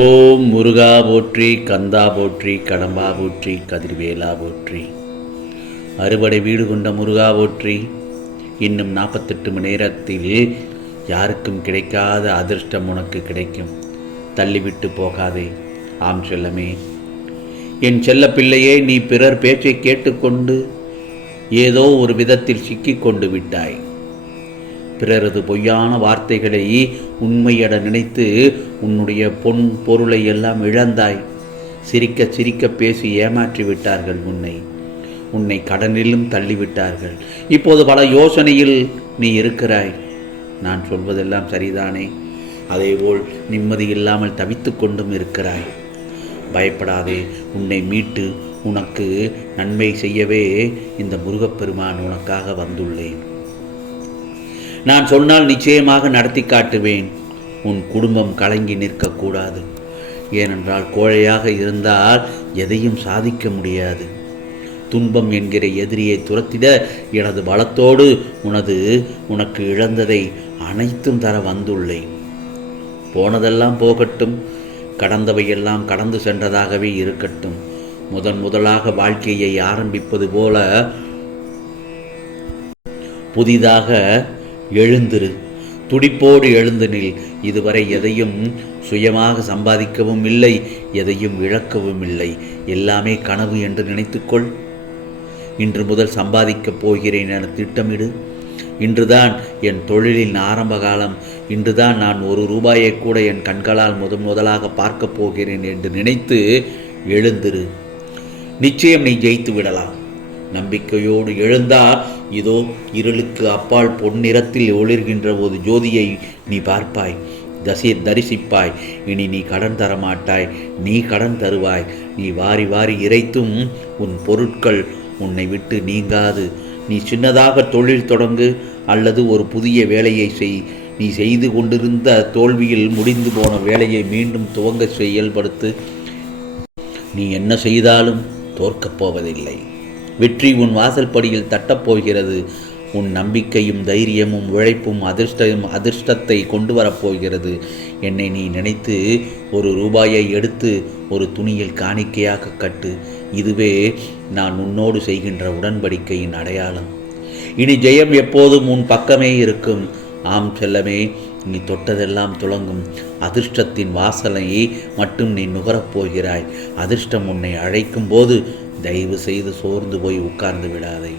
ஓம் முருகா போற்றி கந்தா போற்றி கடம்பா போற்றி கதிர்வேலா போற்றி. அறுபடை வீடு கொண்ட முருகா போற்றி. இன்னும் நாற்பத்தெட்டு மணி நேரத்தில் யாருக்கும் கிடைக்காத அதிர்ஷ்டம் உனக்கு கிடைக்கும். தள்ளிவிட்டு போகாதே. ஆம் செல்லமே. என் செல்ல பிள்ளையே நீ பிறர் பேச்சை கேட்டுக்கொண்டு ஏதோ ஒரு விதத்தில் சிக்கிக் கொண்டு விட்டாய். பிறரது பொய்யான வார்த்தைகளை உண்மையட நினைத்து உன்னுடைய பொன் பொருளை எல்லாம் இழந்தாய். சிரிக்க சிரிக்க பேசி ஏமாற்றி விட்டார்கள் உன்னை. உன்னை கடனிலும் தள்ளிவிட்டார்கள். இப்போது பல யோசனையில் நீ இருக்கிறாய். நான் சொல்வதெல்லாம் சரிதானே? அதேபோல் நிம்மதி இல்லாமல் தவித்து கொண்டும் இருக்கிறாய். பயப்படாதே உன்னை மீட்டு உனக்கு நன்மை செய்யவே இந்த முருகப்பெருமான் உனக்காக வந்துள்ளேன். நான் சொன்னால் நிச்சயமாக நடத்தி காட்டுவேன். உன் குடும்பம் கலங்கி நிற்கக்கூடாது. ஏனென்றால் கோழையாக இருந்தால் எதையும் சாதிக்க முடியாது. துன்பம் என்கிற எதிரியை துரத்திட எனது பலத்தோடு உனது உனக்கு இழந்ததை அனைத்தும் தர வந்துள்ளேன். போனதெல்லாம் போகட்டும். கடந்தவையெல்லாம் கடந்து சென்றதாகவே இருக்கட்டும். முதன் முதலாக வாழ்க்கையை ஆரம்பிப்பது போல புதிதாக எழுந்திரு. துடிப்போடு எழுந்து நில். இதுவரை எதையும் சுயமாக சம்பாதிக்கவும் இல்லை எதையும் இழக்கவும் இல்லை. எல்லாமே கனவு என்று நினைத்துக்கொள். இன்று முதல் சம்பாதிக்கப் போகிறேன் என திட்டமிடு. இன்றுதான் என் தொழிலின் ஆரம்ப காலம். இன்றுதான் நான் ஒரு ரூபாயை கூட என் கண்களால் முதன் முதலாக பார்க்கப் போகிறேன் என்று நினைத்து எழுந்திரு. நிச்சயம் நீ ஜெயித்து விடலாம். நம்பிக்கையோடு எழுந்தால் இதோ இருளுக்கு அப்பால் பொன்னிறத்தில் ஒளிர்கின்ற ஒரு ஜோதியை நீ பார்ப்பாய் தசி தரிசிப்பாய். இனி நீ கடன் தர மாட்டாய் நீ கடன் தருவாய். நீ வாரி வாரி இறைத்தும் உன் பொருட்கள் உன்னை விட்டு நீங்காது. நீ சின்னதாக தொழில் தொடங்கு அல்லது ஒரு புதிய வேலையை செய். நீ செய்து கொண்டிருந்த தோல்வியில் முடிந்து போன வேலையை மீண்டும் துவங்க செயல்படுத்து. நீ என்ன செய்தாலும் தோற்கப் போவதில்லை. வெற்றி உன் வாசல்படியில் தட்டப்போகிறது உன் நம்பிக்கையும் தைரியமும் உழைப்பும் அதிர்ஷ்டம் அதிர்ஷ்டத்தை கொண்டு வரப்போகிறது என்னை நீ நினைத்து ஒரு ரூபாயை எடுத்து ஒரு துணியில் காணிக்கையாக கட்டு. இதுவே நான் உன்னோடு செய்கின்ற உடன்படிக்கையின் அடையாளம். இனி ஜெயம் எப்போதும் உன் பக்கமே இருக்கும். ஆம் செல்லமே நீ தொட்டதெல்லாம் துளங்கும். அதிர்ஷ்டத்தின் வாசலை மட்டும் நீ நுகரப் போகிறாய். அதிர்ஷ்டம் உன்னை அழைக்கும் போது தயவு செய்து சோர்ந்து போய் உட்கார்ந்து விடாதே.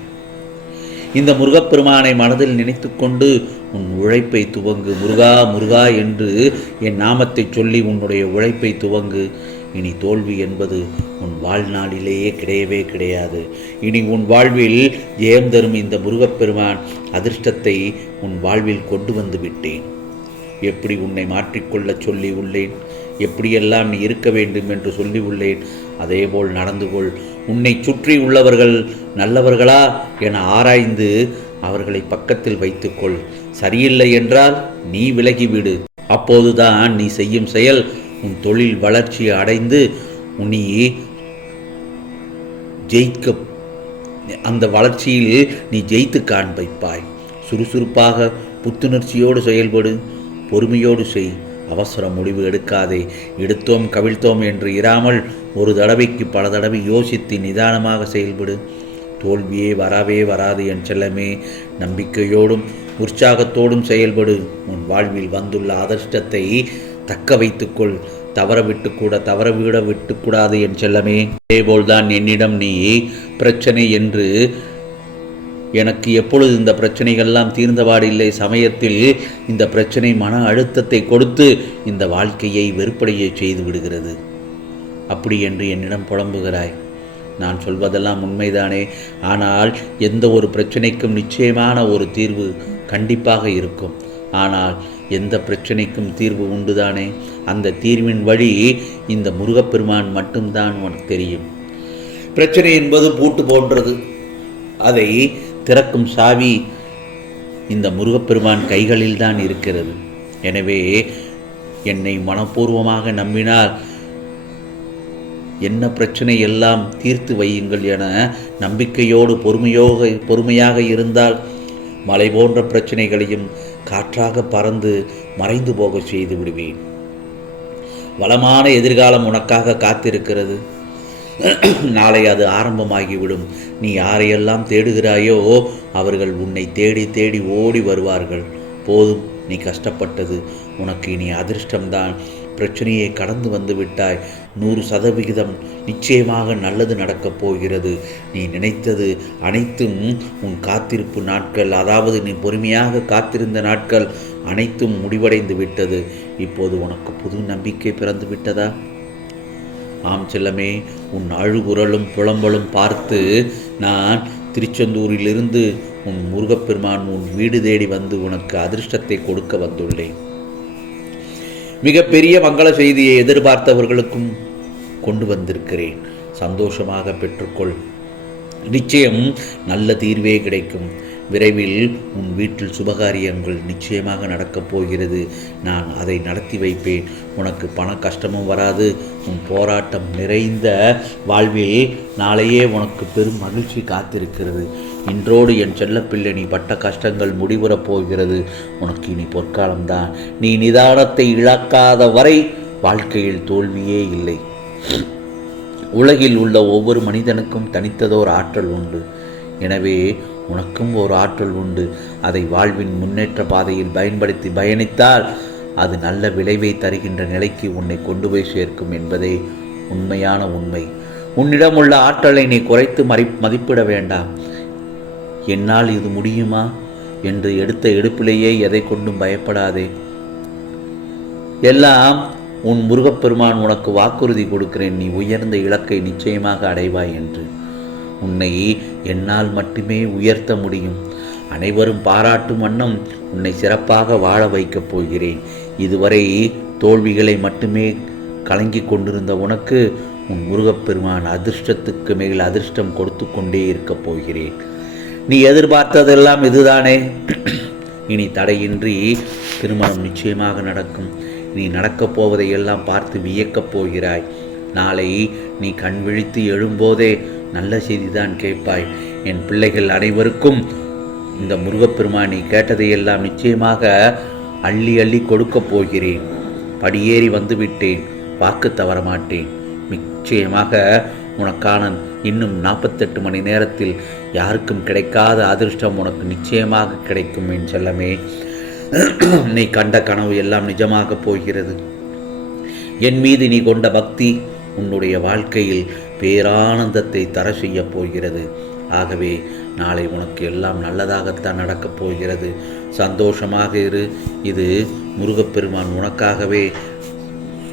இந்த முருகப்பெருமானை மனதில் நினைத்துக்கொண்டு உன் உழைப்பை துவங்கு. முருகா முருகா என்று என் நாமத்தை சொல்லி உன்னுடைய உழைப்பை துவங்கு. இனி தோல்வி என்பது உன் வாழ்நாளிலேயே கிடையவே கிடையாது. இனி உன் வாழ்வில் ஜெயம் தரும் இந்த முருகப்பெருமான் அதிர்ஷ்டத்தை உன் வாழ்வில் கொண்டு வந்து விட்டேன். எப்படி உன்னை மாற்றிக்கொள்ளச் சொல்லி உள்ளேன் எப்படியெல்லாம் நீ இருக்க வேண்டும் என்று சொல்லி உள்ளேன் அதேபோல் நடந்து கொள். உன்னை சுற்றி உள்ளவர்கள் நல்லவர்களா என ஆராய்ந்து அவர்களை பக்கத்தில் வைத்துக்கொள். சரியில்லை என்றால் நீ விலகிவிடு அப்போதுதான் நீ செய்யும் செயல் உன் தொழில் வளர்ச்சி அடைந்து உன்னை ஜெயிக்க அந்த வளர்ச்சியில் நீ ஜெயித்து காண்பிப்பாய். சுறுசுறுப்பாக புத்துணர்ச்சியோடு செயல்படு பொறுமையோடு செய். அவசர முடிவு எடுக்காதே. எடுத்தோம் கவிழ்த்தோம் என்று இராமல் ஒரு தடவைக்கு பல தடவை யோசித்து நிதானமாக செயல்படு. தோல்வியே வரவே வராது என் செல்லமே. நம்பிக்கையோடும் உற்சாகத்தோடும் செயல்படு. உன் வாழ்வில் வந்துள்ள அதிர்ஷ்டத்தை தக்க வைத்துக்கொள். தவற விட்டுக்கூட தவற விட விட்டுக்கூடாது என் செல்லமே. அதேபோல்தான் என்னிடம் நீ பிரச்சனை என்று எனக்கு எப்பொழுது இந்த பிரச்சனைகள்லாம் தீர்ந்தபாடில்லை சமயத்தில் இந்த பிரச்சனை மன அழுத்தத்தை கொடுத்து இந்த வாழ்க்கையை வெறுப்படைய செய்து விடுகிறது. அப்படி என்று என்னிடம் புலம்புகிறாய். நான் சொல்வதெல்லாம் உண்மைதானே. ஆனால் எந்த ஒரு பிரச்சனைக்கும் நிச்சயமான ஒரு தீர்வு கண்டிப்பாக இருக்கும். ஆனால் எந்த பிரச்சனைக்கும் தீர்வு உண்டுதானே? அந்த தீர்வின் வழி இந்த முருகப்பெருமான் மட்டும்தான் உனக்கு தெரியும். பிரச்சனை என்பது பூட்டு போன்றது. அதை திறக்கும் சாவி இந்த முருகப்பெருமான் கைகளில் தான் இருக்கிறது. எனவே என்னை மனப்பூர்வமாக நம்பினால் என்ன பிரச்சனை எல்லாம் தீர்த்து வையுங்கள் என நம்பிக்கையோடு பொறுமையோக பொறுமையாக இருந்தால் மலை போன்ற பிரச்சனைகளையும் காற்றாக பறந்து மறைந்து போகச் செய்து விடுவேன். வளமான எதிர்காலம் உனக்காக காத்திருக்கிறது. நாளை அது ஆரம்பமாகிவிடும். நீ யாரையெல்லாம் தேடுகிறாயோ அவர்கள் உன்னை தேடி தேடி ஓடி வருவார்கள். போதும் நீ கஷ்டப்பட்டது. உனக்கு இனி அதிர்ஷ்டம்தான். பிரச்சனையை கடந்து வந்து விட்டாய். நூறு சதவிகிதம் நிச்சயமாக நல்லது நடக்கப் போகிறது. நீ நினைத்தது அனைத்தும் உன் காத்திருப்பு நாட்கள். அதாவது நீ பொறுமையாக காத்திருந்த நாட்கள் அனைத்தும் முடிவடைந்து விட்டது. இப்போது உனக்கு புது நம்பிக்கை பிறந்து விட்டதா ஆம் செல்லமே உன் அழுகுரலும் புலம்பலும் பார்த்து நான் திருச்செந்தூரிலிருந்து உன் முருகப்பெருமான் உன் வீடு தேடி வந்து உனக்கு அதிர்ஷ்டத்தை கொடுக்க வந்துள்ளேன். மிகப்பெரிய மங்கள செய்தியை எதிர்பார்த்தவர்களுக்கும் கொண்டு வந்திருக்கிறேன். சந்தோஷமாக பெற்றுக்கொள். நிச்சயம் நல்ல தீர்வே கிடைக்கும். விரைவில் உன் வீட்டில் சுபகாரியங்கள் நிச்சயமாக நடக்கப் போகிறது. நான் அதை நடத்தி வைப்பேன். உனக்கு பண கஷ்டமும் வராது. உன் போராட்டம் நிறைந்த வாழ்வில் நாளையே உனக்கு பெரும் மகிழ்ச்சி காத்திருக்கிறது. இன்றோடு என் செல்லப்பிள்ளை நீ பட்ட கஷ்டங்கள் முடிவுறப் போகிறது. உனக்கு இனி பொற்காலம்தான். நீ நிதானத்தை இழக்காத வரை வாழ்க்கையில் தோல்வியே இல்லை. உலகில் உள்ள ஒவ்வொரு மனிதனுக்கும் தனித்ததோர் ஆற்றல் உண்டு. எனவே உனக்கும் ஒரு ஆற்றல் உண்டு. அதை வாழ்வின் முன்னேற்ற பாதையில் பயன்படுத்தி பயணித்தால் அது நல்ல விளைவை தருகின்ற நிலைக்கு உன்னை கொண்டு போய் சேர்க்கும் என்பதே உண்மையான உண்மை. உன்னிடம் உள்ள ஆற்றலை நீ குறைத்து மறி மதிப்பிட வேண்டாம். என்னால் இது முடியுமா? என்று எடுத்த எடுப்பிலேயே எதை கொண்டும் பயப்படாதே. எல்லாம் உன் முருகப்பெருமான் உனக்கு வாக்குறுதி கொடுக்கிறேன். நீ உயர்ந்த இலக்கை நிச்சயமாக அடைவாய் என்று. உன்னை என்னால் மட்டுமே உயர்த்த முடியும். அனைவரும் பாராட்டும் வண்ணம் உன்னை சிறப்பாக வாழ வைக்கப் போகிறேன். இதுவரை தோல்விகளை மட்டுமே கலங்கிக் கொண்டிருந்த உனக்கு உன் முருகப்பெருமான் அதிர்ஷ்டத்துக்கு மேல் அதிர்ஷ்டம் கொடுத்து கொண்டே இருக்கப் போகிறேன். நீ எதிர்பார்த்ததெல்லாம் இதுதானே? இனி தடையின்றி திருமணம் நிச்சயமாக நடக்கும். நீ நடக்கப் போவதை எல்லாம் பார்த்து வியக்கப் போகிறாய். நாளை நீ கண் விழித்து எழும்போதே நல்ல செய்திதான் கேட்பாய். என் பிள்ளைகள் அனைவருக்கும் இந்த முருகப்பெருமா நீ கேட்டதையெல்லாம் நிச்சயமாக அள்ளி அள்ளி கொடுக்கப் போகிறேன். படியேறி வந்துவிட்டேன். வாக்கு தவற மாட்டேன். நிச்சயமாக உனக்கான இன்னும் நாற்பத்தெட்டு மணி நேரத்தில் யாருக்கும் கிடைக்காத அதிர்ஷ்டம் உனக்கு நிச்சயமாக கிடைக்கும் என் செல்லமே. நீ கண்ட கனவு எல்லாம் நிஜமாக போகிறது. என் மீது நீ கொண்ட பக்தி உன்னுடைய வாழ்க்கையில் பேரானந்தத்தை தர செய்யப் போகிறது. ஆகவே நாளை உனக்கு எல்லாம் நல்லதாகத்தான் நடக்கப் போகிறது. சந்தோஷமாக இரு. இது முருகப்பெருமான் உனக்காகவே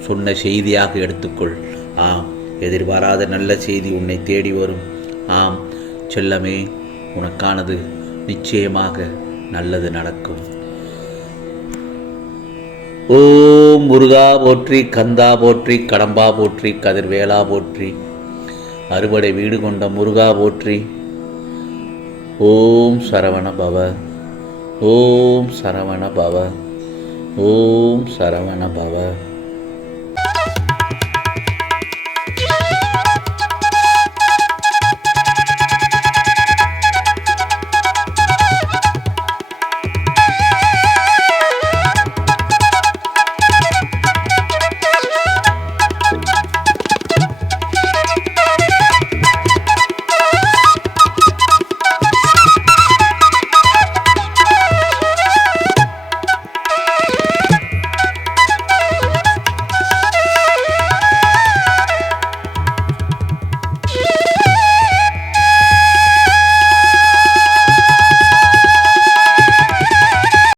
சொன்ன செய்தியாக எடுத்துக்கொள். ஆம் எதிர்பாராத நல்ல செய்தி உன்னை தேடி வரும். ஆம் செல்லமே உனக்கானது நிச்சயமாக நல்லது நடக்கும். ஓம் முருகா போற்றி கந்தா போற்றி கடம்பா போற்றி கதிர்வேலா போற்றி அறுவடை வீடு கொண்ட முருகா போற்றி. ஓம் சரவண பவ. ஓம் சரவண பவ. ஓம் சரவண பவ.